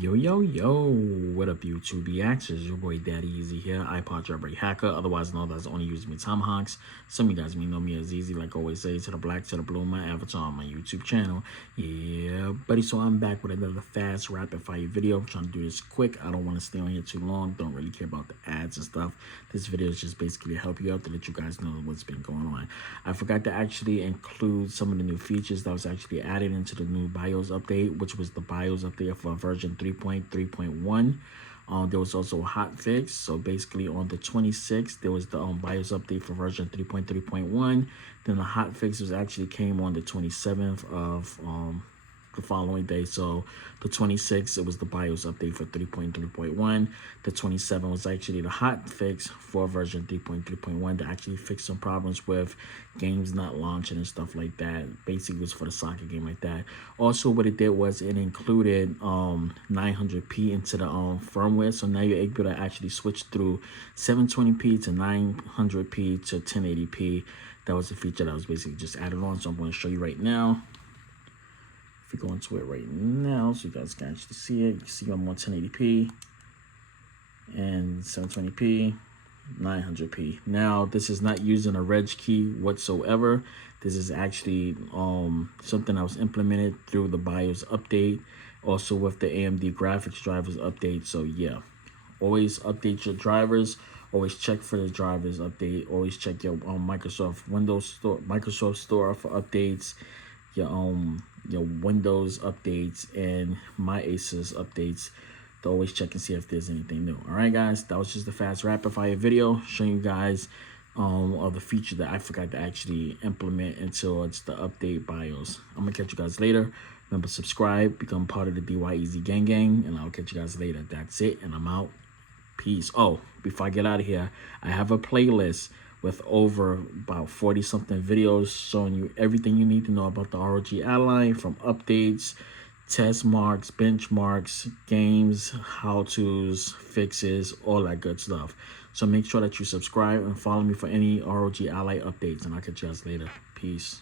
Yo, what up YouTube reactions? Your boy Daddy Easy here, iPod jailbreak hacker, otherwise known as only using me tomahawks. Some of you guys may know me as Easy, like I always say, to the black, to the blue, my avatar on my YouTube channel. Yeah, buddy, so I'm back with another fast rapid fire video. I'm trying to do this quick. I don't want to stay on here too long. Don't really care about the ads and stuff. This video is just basically to help you out, to let you guys know what's been going on. I forgot to actually include some of the new features that was actually added into the new BIOS update, which was the BIOS update for version 3.3.1. There was also a hot fix. So basically on the 26th, there was the BIOS update for version 3.3.1. Then the hot fix was actually came on the 27th of the following day. So the 26th, it was the BIOS update for 3.3.1. The 27th was actually the hot fix for version 3.3.1 to actually fix some problems with games not launching and stuff like that. Basically, it was for the soccer game like that. Also, what it did was it included 900p into the firmware. So now you're able to actually switch through 720p to 900p to 1080p. That was a feature that was basically just added on. So I'm going to show you right now. If we go into it right now, so you guys can actually see it. You see I'm on 1080p and 720p, 900p. Now, this is not using a reg key whatsoever. This is actually something that was implemented through the BIOS update, also with the AMD graphics drivers update. So yeah, always update your drivers. Always check for the drivers update. Always check your Microsoft Store for updates. Your Windows updates and my Asus updates to always check and see if there's anything new. All right, guys, that was just a fast rapid fire video showing you guys of the feature that I forgot to actually implement until it's the update BIOS. I'm gonna catch you guys later. Remember, subscribe, become part of the DY Easy gang, and I'll catch you guys later. That's it, and I'm out. Peace. Oh, before I get out of here, I have a playlist with over about 40 something videos showing you everything you need to know about the ROG Ally, from updates, test marks, benchmarks, games, how-tos, fixes, all that good stuff. So make sure that you subscribe and follow me for any ROG Ally updates, and I'll catch you guys later. Peace.